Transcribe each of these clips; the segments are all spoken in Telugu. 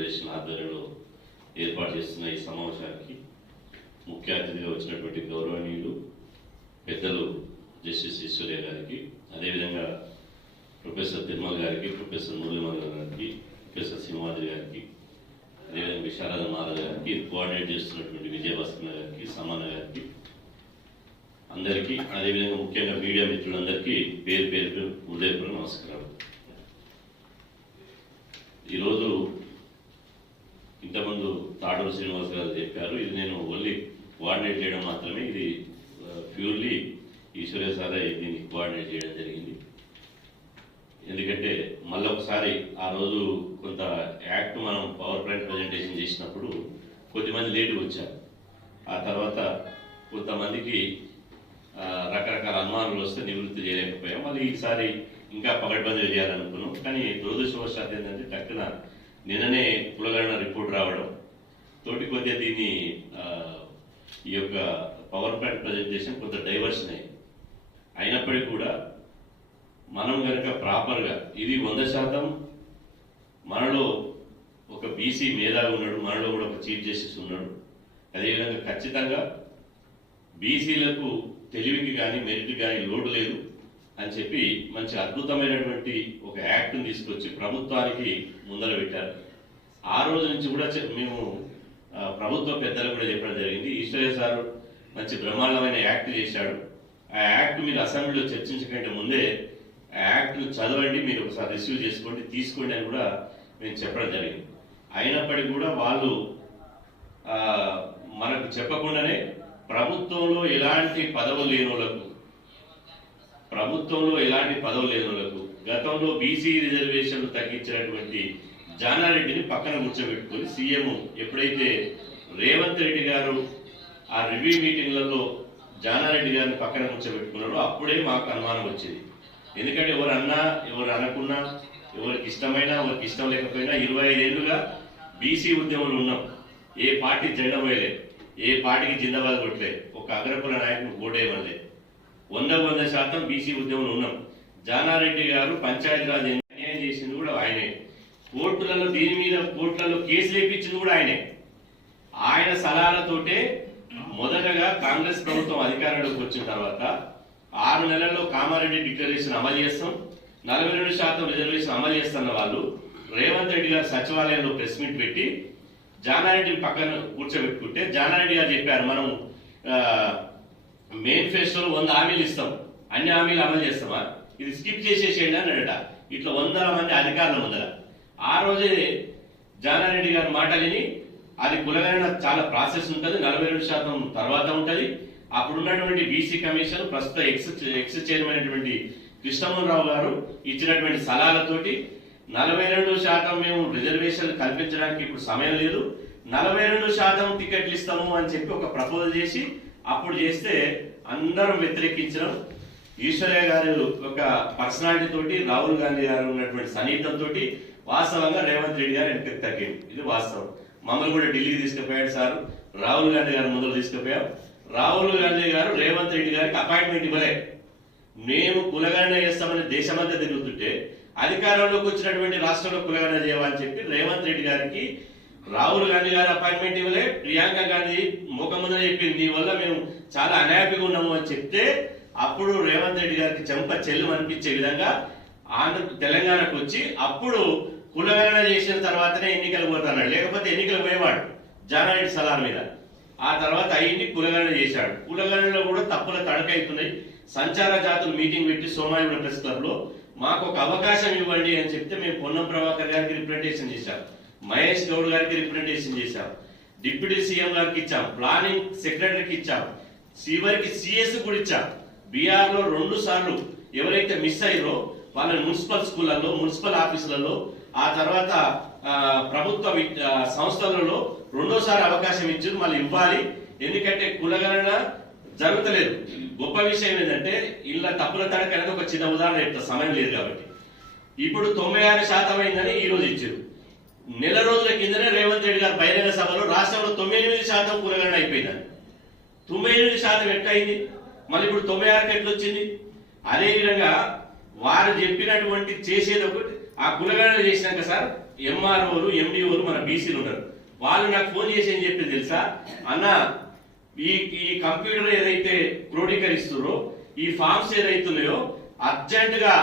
ఫెడరేషన్ ఆధ్వర్యంలో ఏర్పాటు చేస్తున్న ఈ సమావేశానికి ముఖ్య అతిథిగా వచ్చినటువంటి గౌరవనీయులు పెద్దలు జస్టిస్ ఈశ్వర్య గారికి అదేవిధంగా ప్రొఫెసర్ తిరుమల్ గారికి ప్రొఫెసర్ మురళీమల్ గారికి ప్రొఫెసర్ సింహాద్రి గారికి అదేవిధంగా విశారద మాధవ్ గారికి కోఆర్డినేట్ చేస్తున్నటువంటి విజయభాస్కర్ గారికి సమాన గారికి అందరికీ అదేవిధంగా ముఖ్యంగా మీడియా మిత్రులందరికీ పేరు పేరు హృదయపూర్వ నమస్కారం ఈరోజు ముందు తాడూరు శ్రీనివాస్ గారు చెప్పారు. ఇది నేను ఓన్లీ కోఆర్డినేట్ చేయడం మాత్రమే. ఇది ప్యూర్లీ ఈశ్వర్య సారే దీన్ని కోఆర్డినేట్ చేయడం జరిగింది. ఎందుకంటే మళ్ళీ ఒకసారి ఆ రోజు కొంత యాక్ట్ మనం పవర్ పాయింట్ ప్రజెంటేషన్ చేసినప్పుడు కొద్దిమంది లేటుగా వచ్చారు. ఆ తర్వాత కొంతమందికి రకరకాల అనుమానాలు వస్తే నివృత్తి చేయలేకపోయాం. మళ్ళీ ఈసారి ఇంకా పగడ్బందీ చేయాలనుకున్నాం. కానీ దురదృష్టవశాత్తు ఏంటంటే టక్కున నిన్ననే కులగణన రిపోర్ట్ రావడం తోటి కొద్దిగా దీన్ని ఈ యొక్క పవర్ పాయింట్ ప్రజెంటేషన్ కొంత డైవర్షన్ అయింది. అయినప్పటికీ కూడా మనం కనుక ప్రాపర్గా ఇది వంద శాతం మనలో ఒక బీసీ మేధావి ఉన్నాడు మనలో కూడా ఒక చీఫ్ జస్టిస్ ఉన్నాడు. అదేవిధంగా ఖచ్చితంగా బీసీలకు తెలివికి కానీ మెరిట్ కానీ లోటు లేదు. అని చెప్పి మంచి అద్భుతమైనటువంటి ఒక యాక్ట్ని తీసుకొచ్చి ప్రభుత్వానికి ముందర పెట్టారు. ఆ రోజు నుంచి కూడా మేము ప్రభుత్వ పెద్దలు కూడా చెప్పడం జరిగింది. ఈశ్వర్య సార్ మంచి బ్రహ్మాండమైన యాక్ట్ చేశాడు. ఆ యాక్ట్ మీరు అసెంబ్లీలో చర్చించకంటే ముందే ఆ యాక్ట్ను చదవండి మీరు ఒకసారి రిసీవ్ చేసుకోండి తీసుకోండి అని కూడా మేము చెప్పడం జరిగింది. అయినప్పటికీ కూడా వాళ్ళు మనకు చెప్పకుండానే ప్రభుత్వంలో ఎలాంటి పదవులు లేని వాళ్ళకు ప్రభుత్వంలో ఎలాంటి పదవులు లేని వాళ్ళకు. గతంలో బీసీ రిజర్వేషన్లు తగ్గించినటువంటి జానారెడ్డిని పక్కన కూర్చోబెట్టుకుని సీఎం ఎప్పుడైతే రేవంత్ రెడ్డి గారు ఆ రివ్యూ మీటింగ్లలో జానారెడ్డి గారిని పక్కన కూర్చోబెట్టుకున్నారో అప్పుడే మాకు అనుమానం వచ్చింది. ఎందుకంటే ఎవరు అన్నా ఎవరు అనకున్నా ఎవరికి ఇష్టమైనా ఎవరికి ఇష్టం లేకపోయినా ఇరవై ఐదేళ్ళుగా బీసీ ఉద్యమంలో ఉన్నాం. ఏ పార్టీ జెండా వేయలే ఏ పార్టీకి జిందాబాద్ కొట్టలే ఒక అగ్రపుర నాయకుడు ఓడేయమనలే వంద వంద శాతం బీసీ ఉద్యమంలో ఉన్నాం. జానారెడ్డి గారు పంచాయతీరాజ్ అన్యాయం చేసింది కూడా ఆయనే. కోర్టులలో దీని మీద కోర్టులలో కేసులు వేయించింది కూడా ఆయనే. ఆయన సలహాలతోటే మొదటగా కాంగ్రెస్ ప్రభుత్వం అధికారంలోకి వచ్చిన తర్వాత ఆరు నెలల్లో కామారెడ్డి డిక్లరేషన్ అమలు చేస్తాం. నలభై రెండు శాతం రిజర్వేషన్ అమలు చేస్తున్న వాళ్ళు రేవంత్ రెడ్డి గారు సచివాలయంలో ప్రెస్ మీట్ పెట్టి జానారెడ్డిని పక్కన కూర్చోబెట్టుకుంటే జానారెడ్డి గారు చెప్పారు మనం మేనిఫెస్టోలో వంద హామీలు ఇస్తాం. అన్ని హామీలు అమలు చేస్తామా ఇది స్కిప్ చేసేసేయండి అన్నాడట. ఇట్లా వందల మంది అధికారులు వందల ఆ రోజే జానారెడ్డి గారి మాట విని అది కులగణన చాలా ప్రాసెస్ ఉంటుంది. నలభై రెండు శాతం తర్వాత ఉంటుంది. అప్పుడున్నటువంటి బీసీ కమిషన్ ప్రస్తుత ఎక్స్ ఎక్స్ చైర్మన్ అయినటువంటి కృష్ణమోహన్ రావు గారు ఇచ్చినటువంటి సలహాలతోటి నలభై రెండు శాతం మేము రిజర్వేషన్ కల్పించడానికి ఇప్పుడు సమయం లేదు. నలభై రెండు శాతం టికెట్లు ఇస్తాము అని చెప్పి ఒక ప్రపోజల్ చేసి అప్పుడు చేస్తే అందరం వ్యతిరేకించడం. ఈశ్వర్య గారు ఒక పర్సనాలిటీ తోటి రాహుల్ గాంధీ గారు ఉన్నటువంటి సన్నిహితంతో వాస్తవంగా రేవంత్ రెడ్డి గారు వెనక్కి తగ్గింది ఇది వాస్తవం. మమ్మల్ని కూడా ఢిల్లీకి తీసుకుపోయాడు సార్. రాహుల్ గాంధీ గారు ముందు తీసుకుపోయాం. రాహుల్ గాంధీ గారు రేవంత్ రెడ్డి గారికి అపాయింట్మెంట్ ఇవ్వలే. మేము కులగణన చేస్తామని దేశమంతా తిరుగుతుంటే అధికారంలోకి వచ్చినటువంటి రాష్ట్రంలో కులగణన చేయమని చెప్పి రేవంత్ రెడ్డి గారికి రాహుల్ గాంధీ గారు అపాయింట్మెంట్ ఇవ్వలే ప్రియాంక గాంధీ ముఖం చెప్పింది నీ వల్ల మేము చాలా అన్యాపీగా ఉన్నాము అని చెప్తే అప్పుడు రేవంత్ రెడ్డి గారికి చెంప చెల్లు అనిపించే విధంగా ఆంధ్ర తెలంగాణకు వచ్చి అప్పుడు కులగణన చేసిన తర్వాతనే ఎన్నికలు పోతున్నాడు లేకపోతే ఎన్నికలు పోయేవాడు జానారెడ్డి సలహా మీద. ఆ తర్వాత అయ్యింది కులగణన చేశాడు. కులగణనలో కూడా తప్పుల తడకైతున్నాయి. సంచార జాతులు మీటింగ్ పెట్టి సోమాయుడు ప్రెస్ క్లబ్లో మాకు ఒక అవకాశం ఇవ్వండి అని చెప్తే మేము పొన్నం ప్రభాకర్ గారికి రిప్రజెంటేషన్ చేశారు. మహేష్ గౌడ్ గారికి రిప్రజెంటేషన్ చేశాం. డిప్యూటీ సీఎం గారికి ఇచ్చాం. ప్లానింగ్ సెక్రటరీకి ఇచ్చాం. చివరికి సిఎస్ కూడా ఇచ్చాం. బీఆర్లో రెండు సార్లు ఎవరైతే మిస్ అయ్యారో వాళ్ళ మున్సిపల్ స్కూళ్ళల్లో మున్సిపల్ ఆఫీసులలో ఆ తర్వాత ప్రభుత్వ వి- సంస్థలలో రెండోసారి అవకాశం ఇచ్చారు. మళ్ళీ ఇవ్వాలి. ఎందుకంటే కులగణన జరుగుతలేదు. గొప్ప విషయం ఏంటంటే ఇళ్ళ తప్పుల తడక అనేది ఒక చిన్న ఉదాహరణ చెప్తా. సమయం లేదు కాబట్టి. ఇప్పుడు తొంభై ఆరు శాతం అయిందని ఈ రోజు ఇచ్చారు. నెల రోజుల కిందనే రేవంత్ రెడ్డి గారు బహిరంగ సభలో రాష్ట్రంలో తొంభై ఎనిమిది శాతం కూరగాయలు అయిపోయిందని తొంభై ఎనిమిది శాతం ఎట్టయింది మళ్ళీ ఇప్పుడు తొంభై ఆరుకి ఎట్లా వచ్చింది అదేవిధంగా వారు చెప్పినటువంటి చేసేది ఒకటి ఆ కులగణన చేసినాక సార్ ఎంఆర్ఓలు ఎండిఓలు మన బీసీలు ఉన్నారు వాళ్ళు నాకు ఫోన్ చేసి ఏం చెప్పి తెలుసా? అన్న ఈ ఈ కంప్యూటర్ ఏదైతే క్రోడీకరిస్తున్నారో ఈ ఫామ్స్ ఏదైతున్నాయో అర్జెంట్గా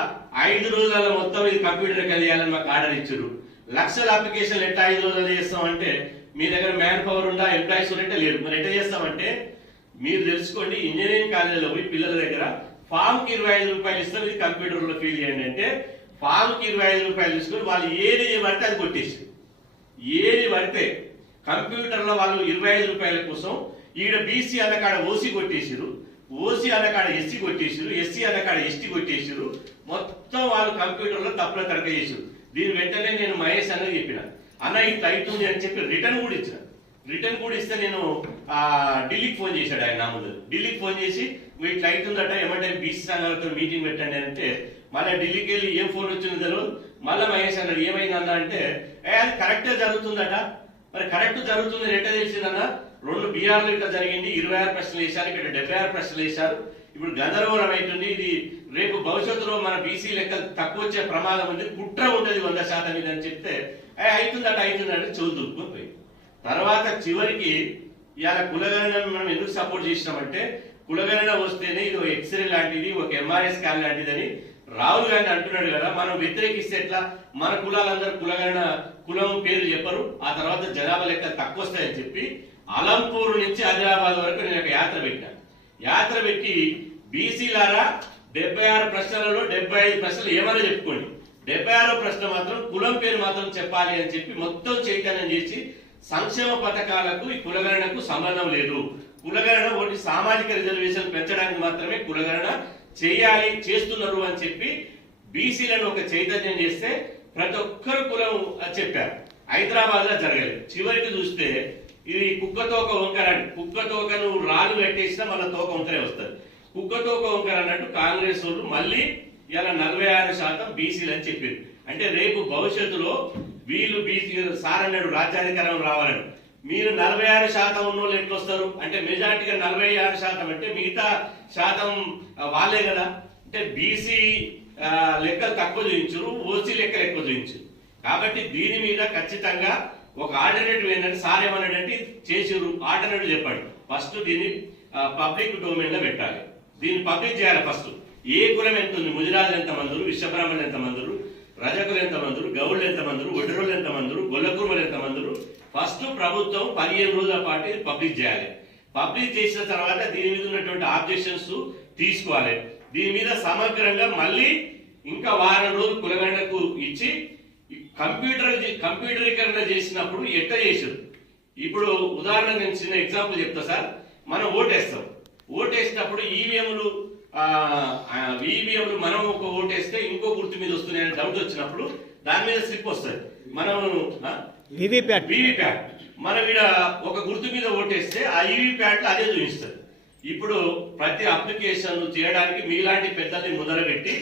ఐదు రోజుల మొత్తం ఇది కంప్యూటర్ కలియాలని మాకు ఆర్డర్ ఇచ్చారు. లక్షల అప్లికేషన్లు ఎట్లా ఐదు రోజులు చేస్తామంటే మీ దగ్గర మ్యాన్ పవర్ ఉందా ఎంప్లాయీస్ ఉంటే లేరు మరి ఎట్లా చేస్తామంటే మీరు తెలుసుకోండి ఇంజనీరింగ్ కాలేజీలో పోయి పిల్లల దగ్గర ఫామ్కి ఇరవై ఐదు రూపాయలు ఇస్తాం ఇది కంప్యూటర్లో ఫీల్ చేయండి అంటే ఫామ్కి ఇరవై ఐదు రూపాయలు తీసుకొని వాళ్ళు ఏది పడితే అది కొట్టేసి ఏది పడితే కంప్యూటర్లో వాళ్ళు ఇరవై ఐదు రూపాయల కోసం ఈడ బీసీ అన్న కాడ ఓసీ కొట్టేసిరు ఓసీ అన్న కాడ ఎస్సీ కొట్టేసిరు ఎస్సీ అన్న కాడ ఎస్టీ కొట్టేసిరు మొత్తం వాళ్ళు కంప్యూటర్లో తప్పుల తరక చేసిరు దీని వెంటనే నేను మహేష్ అన్నది చెప్పిన అన్న ఇట్లా అవుతుంది అని చెప్పి రిటర్న్ కూడా ఇచ్చిన. రిటర్న్ కూడా ఇస్తే నేను ఢిల్లీకి ఫోన్ చేశాడు ఆయన నా ముందు. ఢిల్లీకి ఫోన్ చేసి మీరు ఇట్లా అవుతుందట ఏమంటే బీసీ సంఘాలతో మీటింగ్ పెట్టండి అంటే మళ్ళీ ఢిల్లీకి వెళ్ళి ఏం ఫోన్ వచ్చింది తెలియదు మళ్ళీ మహేష్ అన్నాడు ఏమైందన్న అంటే ఏ అది కరెక్టే జరుగుతుందట. మరి కరెక్ట్ జరుగుతుంది ఎట్ట తెలిసిందన్న? రెండు బీఆర్లు ఇట్లా జరిగింది ఇరవై ఆరు ప్రశ్నలు వేశారు ఇక్కడ డెబ్బై ఆరు ప్రశ్నలు వేశారు. ఇప్పుడు గందరగోళం అవుతుంది. ఇది రేపు భవిష్యత్తులో మన బీసీ లెక్క తక్కువ వచ్చే ప్రమాదం ఉంది. కుట్ర ఉంటుంది వంద శాతం ఇది అని చెప్తే అవుతుందట అవుతుందంటే చెవులు పోయి. తర్వాత చివరికి ఇవాళ కులగణను మనం ఎందుకు సపోర్ట్ చేసినామంటే కులగణన వస్తేనే ఇది ఒక ఎక్స్రే లాంటిది ఒక ఎంఆర్ఐ స్కాన్ లాంటిది అని రాహుల్ గాంధీ అంటున్నాడు కదా మనం వ్యతిరేకిస్తే ఎట్లా? మన కులాలందరూ కులగణన కులం పేరు చెప్పరు. ఆ తర్వాత జనాభా లెక్క తక్కువ వస్తాయని చెప్పి అలంపూర్ నుంచి ఆదిలాబాద్ వరకు నేను ఒక యాత్ర పెట్టాను. యాత్ర పెట్టి బీసీలారా డెబ్బై ఆరు ప్రశ్నలలో డెబ్బై ఐదు ప్రశ్నలు ఏమైనా చెప్పుకోండి. డెబ్బై ఆరో ప్రశ్న మాత్రం కులం పేరు మాత్రం చెప్పాలి అని చెప్పి మొత్తం చైతన్యం చేసి సంక్షేమ పథకాలకు ఈ కులగణనకు సంబంధం లేదు. కులగణన ఒకటి సామాజిక రిజర్వేషన్ పెంచడానికి మాత్రమే కులగణన చేయాలి చేస్తున్నారు అని చెప్పి బీసీలను ఒక చైతన్యం చేస్తే ప్రతి ఒక్కరు కులం చెప్పారు. హైదరాబాద్లో జరగలేదు. చివరికి చూస్తే ఇది కుక్క తోక వంకర అని కుక్క తోకను రాళ్ళు పెట్టేసినా మళ్ళీ తోక వంకరే వస్తుంది. కుక్కతో వంకర అన్నట్టు కాంగ్రెస్ వాళ్ళు మళ్ళీ ఇలా నలభై ఆరు శాతం బీసీలు అని చెప్పింది అంటే రేపు భవిష్యత్తులో వీళ్ళు బీసీ సార్ అన్నాడు రాజ్యాధికారం రావాలని. మీరు నలభై ఆరు శాతం ఉన్న వాళ్ళు ఎట్లా వస్తారు అంటే మెజార్టీగా నలభై ఆరు శాతం అంటే మిగతా శాతం వాళ్ళే కదా. అంటే బీసీ లెక్కలు తక్కువ చూపించరు ఓసీ లెక్కలు ఎక్కువ చూపించరు. కాబట్టి దీని మీద ఖచ్చితంగా ఒక ఆల్టర్నేటివ్ ఏంటంటే సార్ ఏమన్నాడంటే చేసిరు ఆల్టర్నేటివ్ చెప్పాడు. ఫస్ట్ దీన్ని పబ్లిక్ డొమైన్లో పెట్టాలి. దీన్ని పబ్లిక్ చేయాలి ఫస్ట్ ఏ కులం ఎంత ఉంది? ముజరాజులు ఎంత మందురు విశ్వబ్రాహ్మణులు ఎంత మందురు రజకులు ఎంత మందురు గౌళ్ళు ఎంత మందురు ఒడ్డరోళ్ళు ఎంత మందురు గొల్లకురుమలు ఎంత మందురు ఫస్ట్ ప్రభుత్వం పదిహేను రోజుల పాటు పబ్లిక్ చేయాలి. పబ్లిక్ చేసిన తర్వాత దీని మీద ఉన్నటువంటి ఆబ్జెక్షన్స్ తీసుకోవాలి. దీని మీద సమగ్రంగా మళ్ళీ ఇంకా వారం రోజులు కులగండకు ఇచ్చి కంప్యూటర్ కంప్యూటరీకరణ చేసినప్పుడు ఎట్ట చేసారు ఇప్పుడు ఉదాహరణ నేను చిన్న ఎగ్జాంపుల్ చెప్తా సార్. మనం ఓటేస్తాం. ఓటేసినప్పుడు ఈవీఎంలు ఈవీఎంలు మనం ఒక ఓటేస్తే ఇంకో గుర్తు మీద వస్తున్నాయని డౌట్ వచ్చినప్పుడు దాని మీద స్లిప్ వస్తుంది మనం వివిప్యాట్ వీవీప్యాట్ మనం ఈడ ఒక గుర్తు మీద ఓటేస్తే ఆ ఈవీప్యాట్ అదే చూపిస్తుంది ఇప్పుడు ప్రతి అప్లికేషన్ చేయడానికి మీలాంటి పెద్దల్ని మొదలుపెట్టి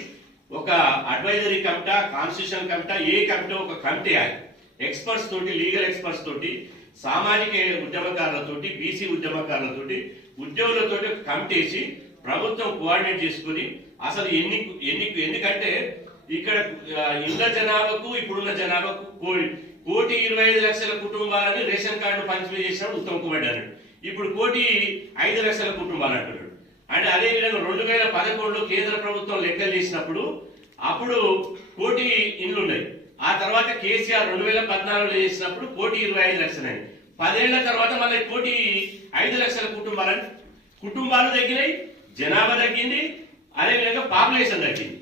ఒక అడ్వైజరీ కమిటా కాన్స్టిట్యూషన్ కమిటా ఏ కమిటా ఒక కమిటీ వేయాలి ఎక్స్పర్ట్స్ తోటి లీగల్ ఎక్స్పర్ట్స్ తోటి సామాజిక ఉద్యమకారులతోటి బీసీ ఉద్యమకారులతోటి ఉద్యోగులతోటి ఒక కమిటీ ప్రభుత్వం కోఆర్డినేట్ చేసుకుని అసలు ఎన్ని ఎన్ని ఎందుకంటే ఇక్కడ ఆ, జనాభాకు ఇప్పుడున్న జనాభాకు కోటి కోటి ఇరవై ఐదు లక్షల కుటుంబాలని రేషన్ కార్డు పంపిణీ చేసినప్పుడు ఉత్తమ్ కుమార్ అన్నాడు. ఇప్పుడు కోటి ఐదు లక్షల కుటుంబాలు అంటున్నాడు. అంటే అదే విధంగా రెండు వేల పదకొండులో కేంద్ర ప్రభుత్వం లెక్కలు చేసినప్పుడు అప్పుడు కోటి ఇండ్లు ఉన్నాయి ఆ తర్వాత కేసీఆర్ రెండు వేల పద్నాలుగులో చేసినప్పుడు కోటి ఇరవై ఐదు లక్షలని పదేళ్ళ తర్వాత మళ్ళీ కోటి ఐదు లక్షల కుటుంబాలని కుటుంబాలు తగ్గినాయి జనాభా తగ్గింది అదేవిధంగా పాపులేషన్ తగ్గింది.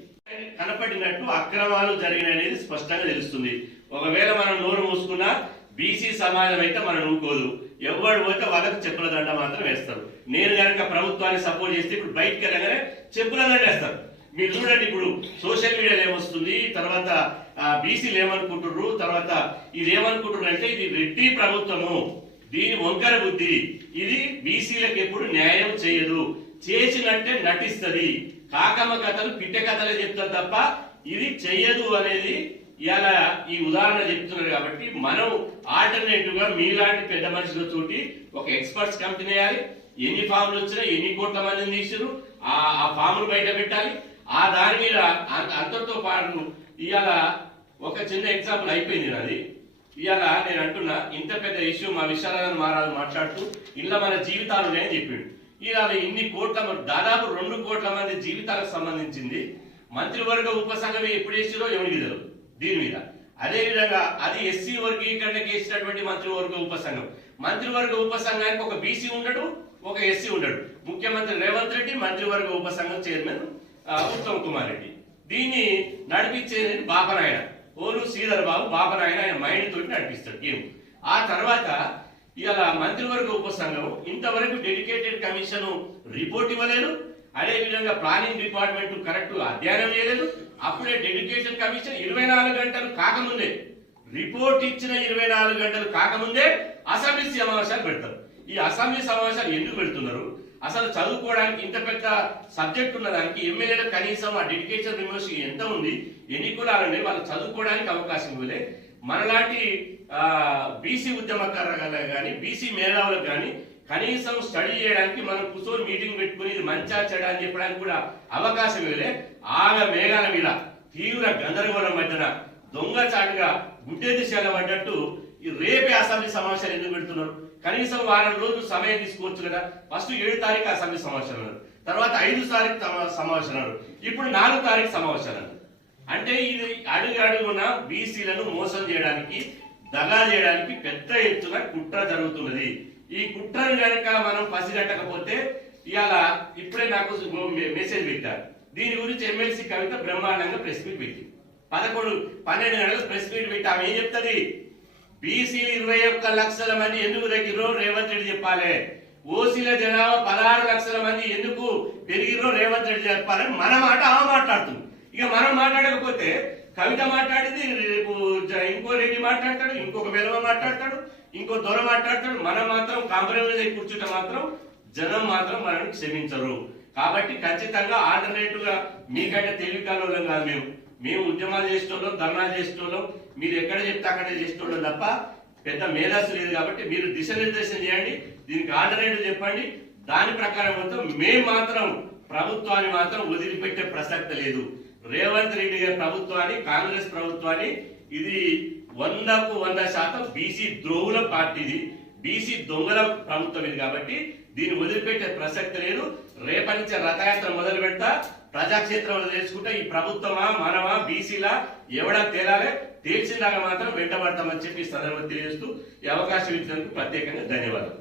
కనపడినట్టు అక్రమాలు జరిగినాయి అనేది స్పష్టంగా తెలుస్తుంది. ఒకవేళ మనం నోరు మూసుకున్నా బీసీ సమాజం అయితే మనం ఊకోదు ఎవరు పోతే వాళ్ళకు చెప్పుల దండ మాత్రం వేస్తారు. నేను కనుక ప్రభుత్వాన్ని సపోర్ట్ చేస్తే ఇప్పుడు బయటకు వెళ్ళగానే చెప్పుల దండ వేస్తారు. మీరు చూడండి ఇప్పుడు సోషల్ మీడియాలో ఏమొస్తుంది? తర్వాత బీసీలు ఏమనుకుంటుర్రు తర్వాత ఇది ఏమనుకుంటున్నారు అంటే ఇది రెడ్డి ప్రభుత్వము. దీని వంకర బుద్ధి. ఇది బీసీలకు ఎప్పుడు న్యాయం చేయదు. చేసినట్టే నటిస్తుంది. కాకమ్మ కథలు పిట్ట కథలే చెప్తారు తప్ప ఇది చెయ్యదు అనేది ఇలా ఈ ఉదాహరణ చెప్తున్నారు కాబట్టి మనం ఆల్టర్నేటివ్గా మీలాంటి పెద్ద మనుషులతోటి ఒక ఎక్స్పర్ట్స్ కంపెనీ వేయాలి. ఎన్ని ఫామ్లు వచ్చినా ఎన్ని కోట్ల మందిని తీసారు ఆ ఆ ఫామ్లు బయట పెట్టాలి. ఆ దాని మీద అంత- అంతటితో పాటు ఇవాళ ఒక చిన్న ఎగ్జాంపుల్ అయిపోయింది నాది. ఇవాళ నేను అంటున్నా ఇంత పెద్ద ఇష్యూ మా విశారాయణ మహారాజు మాట్లాడుతూ ఇలా మన జీవితాలు ఉన్నాయని చెప్పిండు. ఇవాళ ఇన్ని కోట్ల మంది- దాదాపు రెండు కోట్ల మంది జీవితాలకు సంబంధించింది. మంత్రివర్గ ఉపసంఘం ఎప్పుడు వేసిరో ఎవరికి తెలియదు దీని మీద. అదేవిధంగా అది ఎస్సీ వర్గీకరణకి వేసినటువంటి మంత్రివర్గ ఉపసంఘం మంత్రివర్గ ఉపసంఘానికి ఒక బీసీ ఉండడు ఒక ఎస్సీ ఉండడు. ముఖ్యమంత్రి రేవంత్ రెడ్డి మంత్రివర్గ ఉపసంఘం చైర్మన్. ఉత్తమ్ కుమార్ రెడ్డి. దీన్ని నడిపించేది బాపనాయన. ఓరు శ్రీధర్ బాబు బాపనాయన ఆయన మైండ్ తోటి నడిపిస్తాడు గేమ్. ఆ తర్వాత ఇలా మంత్రివర్గ ఉపసంఘం ఇంతవరకు డెడికేటెడ్ కమిషన్ రిపోర్ట్ ఇవ్వలేదు. అదే విధంగా ప్లానింగ్ డిపార్ట్మెంట్ కరెక్ట్ అధ్యయనం చేయలేదు. అప్పుడే డెడికేషన్ కమిషన్ ఇరవై నాలుగు గంటలు కాకముందే. రిపోర్ట్ ఇచ్చిన ఇరవై నాలుగు గంటలు కాకముందే అసెంబ్లీ సమావేశాలు పెడతారు. ఈ అసెంబ్లీ సమావేశాలు ఎందుకు పెడుతున్నారు? అసలు చదువుకోవడానికి ఇంత పెద్ద సబ్జెక్ట్ ఉన్న దానికి ఎమ్మెల్యేలకు కనీసం ఆ డెడికేషన్ రిమోషన్ ఎంత ఉంది? ఎన్ని కులాలు ఉన్నాయి? వాళ్ళు చదువుకోవడానికి అవకాశం ఇవ్వలే. మనలాంటి బీసీ ఉద్యమకారులకు కానీ బీసీ మేధావులకు కానీ కనీసం స్టడీ చేయడానికి మనం కూర్చొని మీటింగ్ పెట్టుకుని ఇది మంచా చెడ అని చెప్పడానికి కూడా అవకాశం ఇవ్వలే. ఆగ మేఘాల మీద తీవ్ర గందరగోళం మధ్యన దొంగచాటుగా గుడ్డెది చేల పడ్డట్టు ఈ రేపే అసెంబ్లీ సమావేశాలు ఎందుకు పెడుతున్నారు? కనీసం వారం రోజులు సమయం తీసుకోవచ్చు కదా. ఫస్ట్ ఏడు తారీఖు అసెంబ్లీ సమావేశాలు తర్వాత ఐదు తారీఖు సమావేశాలు ఇప్పుడు నాలుగు తారీఖు సమావేశాలు అంటే ఇది అడుగు అడుగున బీసీలను మోసం చేయడానికి దగా చేయడానికి పెద్ద ఎత్తున కుట్ర జరుగుతున్నది. ఈ కుట్రను గనక మనం పసిగట్టకపోతే ఇవాళ ఇప్పుడే నాకు మెసేజ్ పెట్టారు దీని గురించి ఎమ్మెల్సీ కవిత బ్రహ్మాండంగా ప్రెస్ మీట్ పెట్టింది. పదకొండు పన్నెండు గంటలకు ప్రెస్ మీట్ పెట్టి ఆమె ఏం చెప్తుంది? బీసీలు ఇరవై ఒక్క లక్షల మంది ఎందుకు తగ్గిరో రేవంత్ రెడ్డి చెప్పాలి. ఓసీల జనాభా పదహారు లక్షల మంది ఎందుకు పెరిగిరో రేవంత్ రెడ్డి చెప్పాలని మన మాట ఆమె మాట్లాడుతుంది. ఇక మనం మాట్లాడకపోతే కవిత మాట్లాడింది రేపు జ- ఇంకో రెడ్డి మాట్లాడతాడు ఇంకొక వెలవ మాట్లాడతాడు ఇంకో దొర మాట్లాడతాడు. మనం మాత్రం కాంప్రమైజ్ అయి కూర్చుంటే మాత్రం జనం మాత్రం మనల్ని క్షమించరు. కాబట్టి ఖచ్చితంగా ఆల్టర్నేటివ్గా మీకంటే తెలివి కాలం కాదు మేము. మేము ఉద్యమాలు చేసేటోళ్ళం ధర్నాలు చేసేటోళ్ళం మీరు ఎక్కడ చెప్తే అక్కడే చేస్తుండడం తప్ప పెద్ద మేధస్సు లేదు కాబట్టి మీరు దిశనిర్దేశం చేయండి దీనికి ఆల్టర్నేటివ్ చెప్పండి. దాని ప్రకారం మొత్తం మేము మాత్రం ప్రభుత్వాన్ని మాత్రం వదిలిపెట్టే ప్రసక్తి లేదు. రేవంత్ రెడ్డి గారి ప్రభుత్వాన్ని కాంగ్రెస్ ప్రభుత్వాన్ని ఇది వందకు వంద శాతం బీసీ ద్రోహుల పార్టీది బీసీ దొంగల ప్రభుత్వం ఇది కాబట్టి దీన్ని వదిలిపెట్టే ప్రసక్తి లేదు. రేపటి నుంచి రథయాత్ర మొదలు పెడతా. ప్రజాక్షేత్రంలో తెలుసుకుంటే ఈ ప్రభుత్వమా మనమా బీసీలా ఎవడా తేలాలే. తేల్చిందాక మాత్రం వెంటబడతామని చెప్పి సందర్భం తెలియజేస్తూ ఈ అవకాశం ఇచ్చినందుకు ప్రత్యేకంగా ధన్యవాదాలు.